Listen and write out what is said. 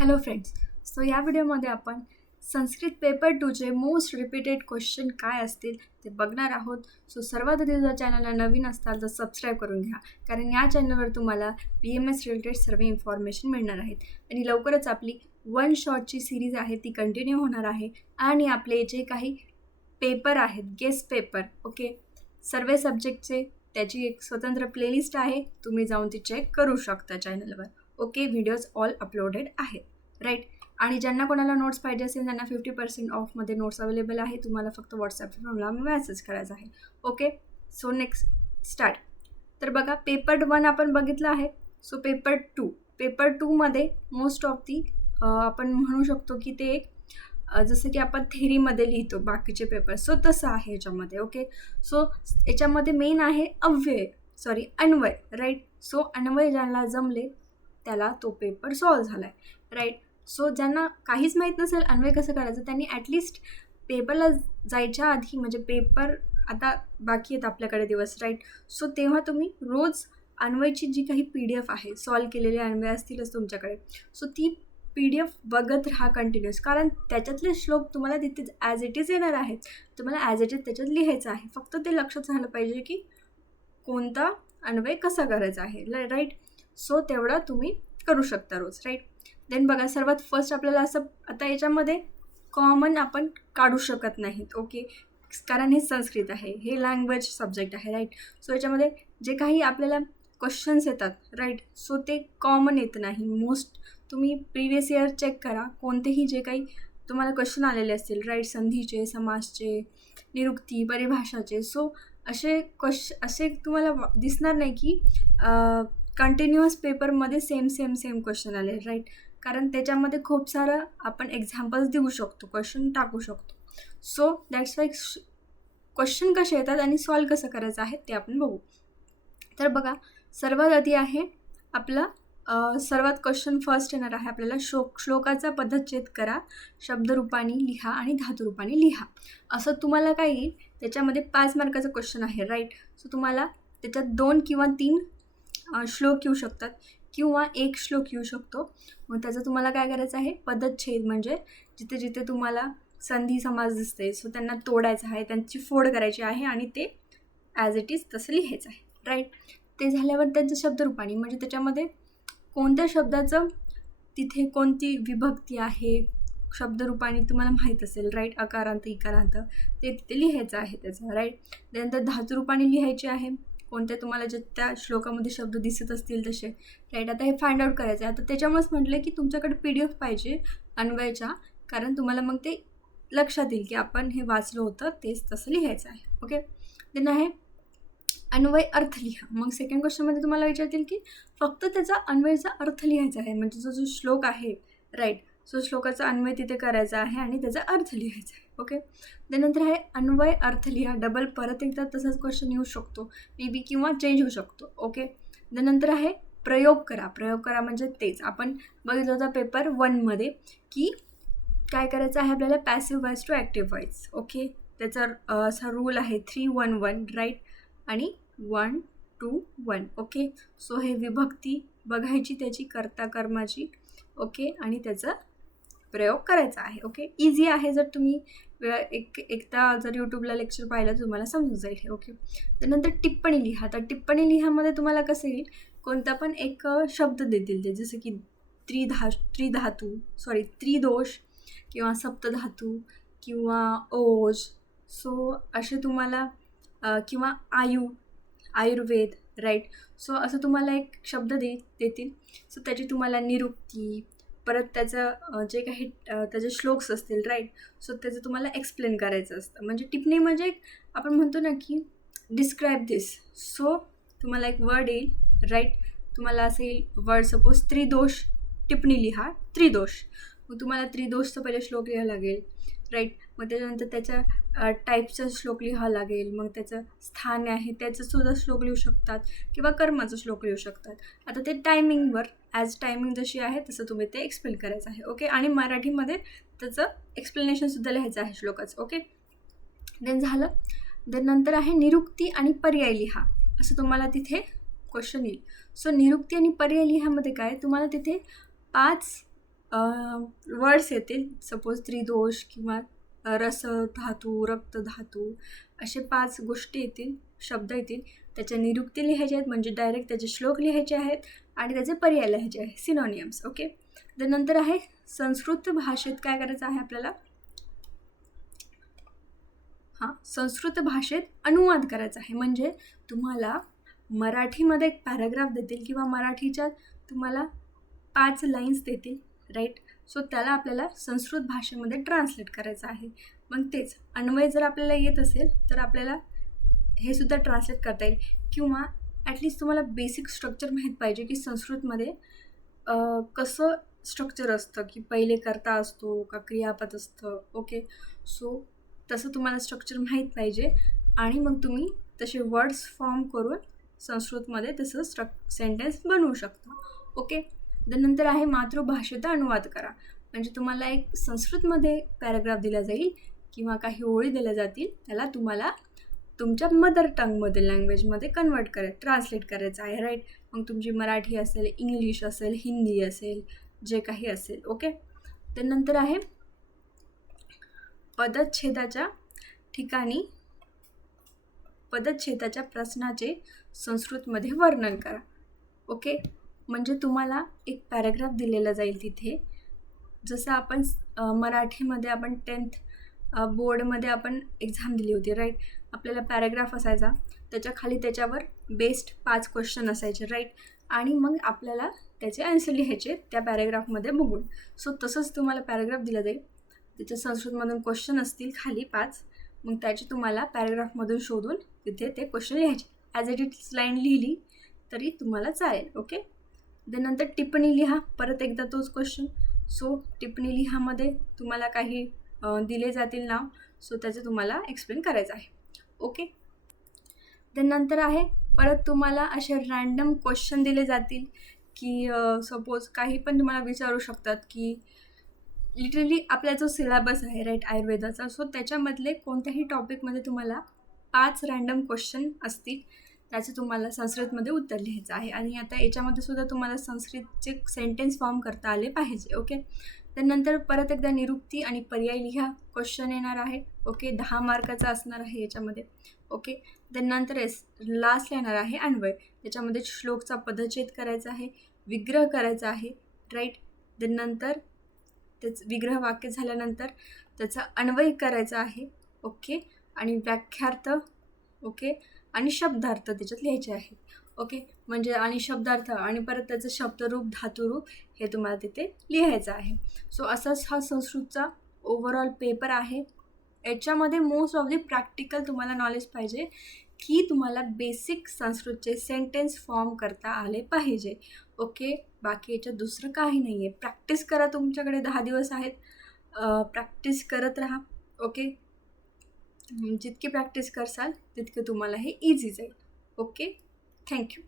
Hello friends. So या व्हिडिओमध्ये आपण संस्कृत पेपर 2चे मोस्ट रिपीटेड क्वेश्चन काय असतील ते बघणार आहोत. सो सर्वात आधी जर चॅनलला नवीन असताल तर सबस्क्राईब करून घ्या, कारण या चॅनलवर तुम्हाला PMS रिलेटेड सर्व इन्फॉर्मेशन मिळणार आहेत. आणि लवकरच आपली वन शॉटची सिरीज आहे ती कंटिन्यू होणार आहे. आणि आपले जे काही पेपर आहेत, गेस्ट पेपर, ओके, सर्व सब्जेक्टचे त्याची एक स्वतंत्र प्लेलिस्ट आहे, तुम्ही जाऊन ती चेक करू शकता चॅनलवर. ओके, व्हिडिओज ऑल अपलोडेड आहेत, राईट. आणि ज्यांना कोणाला नोट्स पाहिजे असेल त्यांना 50% ऑफमध्ये नोट्स अवेलेबल आहे. तुम्हाला फक्त व्हॉट्सॲपला मेसेज करायचा आहे. Okay, so next start. तर बघा, पेपर 1 आपण बघितलं आहे. सो पेपर 2मध्ये मोस्ट ऑफ दी आपण म्हणू शकतो की ते एक जसं की आपण थेरीमध्ये लिहितो बाकीचे पेपर, सो तसं आहे याच्यामध्ये. ओके, सो याच्यामध्ये मेन आहे अन्वय, राईट. सो अन्वय ज्यांना जमले त्याला तो पेपर सॉल्व झाला आहे, राईट. सो ज्यांना काहीच माहीत नसेल अन्वय कसं करायचं, त्यांनी ॲटलिस्ट पेपरला जायच्या आधी, म्हणजे पेपर आता बाकी आहेत आपल्याकडे दिवस, राईट. सो तेव्हा तुम्ही रोज अन्वयची जी काही PDF आहे, सॉल्व केलेले अन्वय असतीलच तुमच्याकडे, सो ती PDF बघत राहा कंटिन्युअस, कारण त्याच्यातले श्लोक तुम्हाला तिथे ॲज इट इज येणार आहेत. तुम्हाला ॲज इट इज त्याच्यात लिहायचं आहे. फक्त ते लक्षात झालं पाहिजे की कोणता अन्वय कसा करायचा आहे, राईट. सो तेवढं तुम्ही करू शकता रोज, राईट. देन बघा, सर्वात फर्स्ट आपल्याला असं, आता याच्यामध्ये कॉमन आपण काढू शकत नाहीत, ओके, कारण हे संस्कृत आहे, हे लँग्वेज सब्जेक्ट आहे, राईट. सो याच्यामध्ये जे काही आपल्याला क्वेश्चन्स येतात, राईट, सो ते कॉमन येत नाही. मोस्ट तुम्ही प्रिवियस इयर चेक करा, कोणतेही जे काही तुम्हाला क्वेश्चन आलेले असतील, राईट, संधीचे, समासचे, निरुक्ती, परिभाषाचे, सो असे तुम्हाला दिसणार नाही की कंटिन्युअस पेपरमध्ये सेम क्वेश्चन आले, राईट. कारण त्याच्यामध्ये खूप सारं आपण एक्झाम्पल्स देऊ शकतो, क्वेश्चन टाकू शकतो. सो दॅट्स वाय क्वेश्चन कसे येतात आणि सॉल्व कसं करायचं आहे ते आपण बघू. तर बघा, सर्वात आधी आहे आपलं सर्वात क्वेश्चन फर्स्ट येणार आहे आपल्याला, श्लोकाचा पदच्छेद करा, शब्दरूपाने लिहा आणि धातुरूपाने लिहा. असं तुम्हाला काय येईल, त्याच्यामध्ये 5 मार्काचा क्वेश्चन आहे, राईट. सो तुम्हाला त्याच्यात 2 किंवा 3 श्लोक येऊ शकतात किंवा 1 श्लोक येऊ शकतो. मग त्याचं तुम्हाला काय करायचं आहे, पदच्छेद म्हणजे जिथे जिथे तुम्हाला संधी समास दिसते, सो त्यांना तोडायचं आहे, त्यांची फोड करायची आहे आणि ते ॲज इट इज तसं लिहायचं आहे, राईट. ते झाल्यावर त्यांचं शब्दरूपाने, म्हणजे त्याच्यामध्ये कोणत्या शब्दाचं तिथे कोणती विभक्ती आहे, शब्दरूपाने तुम्हाला माहीत असेल, राईट, अकारांत, इकारांत, ते तिथे लिहायचं आहे त्याचं, राईट. त्यानंतर धातुरूपाने लिहायचे आहे, कोणत्या तुम्हाला जे त्या श्लोकामध्ये शब्द दिसत असतील तसे, राईट. आता हे फाइंड आउट करायचं आहे. आता त्याच्यामुळेच म्हटलं की तुमच्याकडे PDF पाहिजे अन्वयच्या, कारण तुम्हाला मग ते लक्षात येईल की आपण हे वाचलं होतं तेच तसं लिहायचं आहे, ओके. देन आहे अन्वय अर्थ लिहा. मग सेकंड क्वेश्चनमध्ये तुम्हाला विचारतील की फक्त त्याचा अन्वयचा अर्थ लिहायचा आहे, म्हणजे जो श्लोक आहे, राईट, सो श्लोकाचा अन्वय तिथे करायचा आहे आणि त्याचा अर्थ लिहायचा आहे, ओके. त्यानंतर आहे अन्वय अर्थ लिहा. डबल परत एकदा तसाच क्वेश्चन येऊ शकतो मे बी, किंवा चेंज होऊ शकतो, ओके. त्यानंतर आहे प्रयोग करा म्हणजे तेच आपण बघितलं होतं पेपर 1मध्ये की काय करायचं आहे आपल्याला, passive voice to active voice, okay. त्याचा असा रूल आहे 3-1-1, राईट, आणि 1-2-1, ओके. सो हे विभक्ती बघायची त्याची, कर्ता कर्माची, ओके, आणि त्याचा प्रयोग करायचा आहे, ओके. इझी आहे, जर तुम्ही एकदा जर यूट्यूबला लेक्चर पाहिलं तर तुम्हाला समजून जाईल हे, ओके. त्यानंतर टिप्पणी लिहा. तर टिप्पणी लिहामध्ये तुम्हाला कसं येईल, कोणता पण एक शब्द देतील ते, जसं की त्रिदोष किंवा सप्तधातू किंवा ओज, सो असे तुम्हाला किंवा आयुर्वेद, राईट. सो असं तुम्हाला एक शब्द देतील, सो त्याची तुम्हाला निरुक्ती, परत त्याचं जे काही त्याचे श्लोक्स असतील, राईट, सो त्याचं तुम्हाला एक्सप्लेन करायचं असतं. म्हणजे टिप्पणी म्हणजे आपण म्हणतो ना की डिस्क्राईब दिस. सो तुम्हाला एक वर्ड येईल, राईट, तुम्हाला असं येईल वर्ड, सपोज त्रिदोष, टिप्पणी लिहा त्रिदोष. मग तुम्हाला त्रिदोषचं पहिले श्लोक लिहावं लागेल, राईट. मग त्याच्यानंतर त्याच्या टाईपचा श्लोक लिहावं लागेल, मग त्याचं स्थान आहे त्याचं सुद्धा श्लोक लिहू शकतात किंवा कर्माचं श्लोक लिहू शकतात. आता ते टायमिंगवर, ॲज टायमिंग जशी आहे तसं तुम्ही ते एक्सप्लेन करायचं आहे, ओके. आणि मराठीमध्ये त्याचं एक्सप्लेनेशनसुद्धा लिहायचं आहे श्लोकाचं, ओके. देन झालं. देन नंतर आहे निरुक्ती आणि पर्याय लिहा, असं तुम्हाला तिथे क्वेश्चन येईल. सो निरुक्ती आणि पर्याय लिहामध्ये काय, तुम्हाला तिथे 5 वर्ड्स येतील, सपोज त्रिदोष किंवा रस धातू, रक्त धातू, असे 5 गोष्टी येतील, शब्द येतील. त्याच्या निरुक्ती लिहायचे आहेत, म्हणजे डायरेक्ट त्याचे श्लोक लिहायचे आहेत आणि त्याचे पर्याय लिहायचे आहेत, सिनोनियम्स. ओके. त्यानंतर आहे संस्कृत भाषेत काय करायचं आहे आपल्याला, संस्कृत भाषेत अनुवाद करायचा आहे. म्हणजे तुम्हाला मराठीमध्ये एक पॅराग्राफ देतील किंवा मराठीच्या तुम्हाला 5 लाईन्स देतील, राईट. सो त्याला आपल्याला संस्कृत भाषेमध्ये ट्रान्सलेट करायचं आहे. मग तेच अन्वय जर आपल्याला येत असेल तर आपल्याला हे सुद्धा ट्रान्सलेट करता येईल, किंवा ॲटलिस्ट तुम्हाला बेसिक स्ट्रक्चर माहीत पाहिजे की संस्कृतमध्ये कसं स्ट्रक्चर असतं, की पहिले कर्ता असतो का क्रियापद असतं. ओके. सो तसं तुम्हाला स्ट्रक्चर माहीत पाहिजे आणि मग तुम्ही तसे वर्ड्स फॉर्म करून संस्कृतमध्ये तसं सेंटेन्स बनवू शकता. ओके. त्यानंतर आहे मातृभाषेत अनुवाद करा. म्हणजे तुम्हाला एक संस्कृतमध्ये पॅराग्राफ दिला जाईल किंवा काही ओळी दिल्या जातील, त्याला तुम्हाला तुमच्या मदर टंगमध्ये लँग्वेजमध्ये ट्रान्सलेट करायचं आहे, राईट. मग तुमची मराठी असेल, इंग्लिश असेल, हिंदी असेल, जे काही असेल. ओके. त्यानंतर आहे पदच्छेदाच्या ठिकाणी पदच्छेदाच्या प्रश्नाचे संस्कृतमध्ये वर्णन करा. ओके. म्हणजे तुम्हाला एक पॅराग्राफ दिलेला जाईल तिथे, जसं आपण मराठीमध्ये आपण 10th बोर्डमध्ये आपण एक्झाम दिली होती, राईट. आपल्याला पॅराग्राफ असायचा, त्याच्या खाली त्याच्यावर बेस्ड 5 क्वेश्चन असायचे, राईट. आणि मग आपल्याला त्याचे आन्सर लिहायचे त्या पॅराग्राफमध्ये बघून. सो तसंच तुम्हाला पॅराग्राफ दिला जाईल, त्याच्या संस्कृतमधून क्वेश्चन असतील खाली 5, मग त्याची तुम्हाला पॅराग्राफमधून शोधून तिथे ते क्वेश्चन लिहायचे. ॲज इट इज लाईन लिहिली तरी तुम्हाला चालेल. ओके. त्यानंतर टिप्पणी लिहा, परत एकदा तोच क्वेश्चन. सो टिप्पणी लिहामध्ये तुम्हाला काही दिले जातील नाव, सो त्याचं तुम्हाला एक्सप्लेन करायचं आहे. ओके. त्यानंतर आहे परत तुम्हाला असे रँडम क्वेश्चन दिले जातील, की सपोज काही पण तुम्हाला विचारू शकतात, की लिटरली आपला जो सिलेबस आहे, राईट, आयुर्वेदाचा, सो त्याच्यामधले कोणत्याही टॉपिकमध्ये तुम्हाला 5 रँडम क्वेश्चन असतील, त्याचं तुम्हाला संस्कृतमध्ये उत्तर लिहायचं आहे. आणि आता याच्यामध्ये सुद्धा तुम्हाला संस्कृतचे सेंटेन्स फॉर्म करता आले पाहिजे. ओके. त्यानंतर परत एकदा निरुक्ती आणि पर्याय लिहा क्वेश्चन येणार आहे. ओके. 10 मार्काचा असणार आहे याच्यामध्ये. ओके. त्यानंतर लास्ट येणार आहे अन्वय. त्याच्यामध्ये श्लोकचा पदच्छेद करायचा आहे, विग्रह करायचा आहे, राईट. त्यानंतर त्याचं विग्रह वाक्य झाल्यानंतर त्याचा अन्वय करायचा आहे. ओके. आणि व्याख्यार्थ, ओके, आणि शब्दार्थ त्याच्यात लिहायचे आहेत. ओके. म्हणजे आणि शब्दार्थ आणि परत त्याचं शब्दरूप, धातुरूप हे तुम्हाला तिथे लिहायचं आहे. सो असाच हा संस्कृतचा ओव्हरऑल पेपर आहे. याच्यामध्ये मोस्ट ऑफ दी प्रॅक्टिकल तुम्हाला नॉलेज पाहिजे, की तुम्हाला बेसिक संस्कृतचे सेंटेन्स फॉर्म करता आले पाहिजे. ओके. बाकी याच्यात दुसरं काही नाही आहे. प्रॅक्टिस करा, तुमच्याकडे 10 दिवस आहेत, प्रॅक्टिस करत राहा. ओके. जितकी प्रॅक्टिस करसाल तितकं तुम्हाला हे इझी जाईल. ओके. थँक्यू.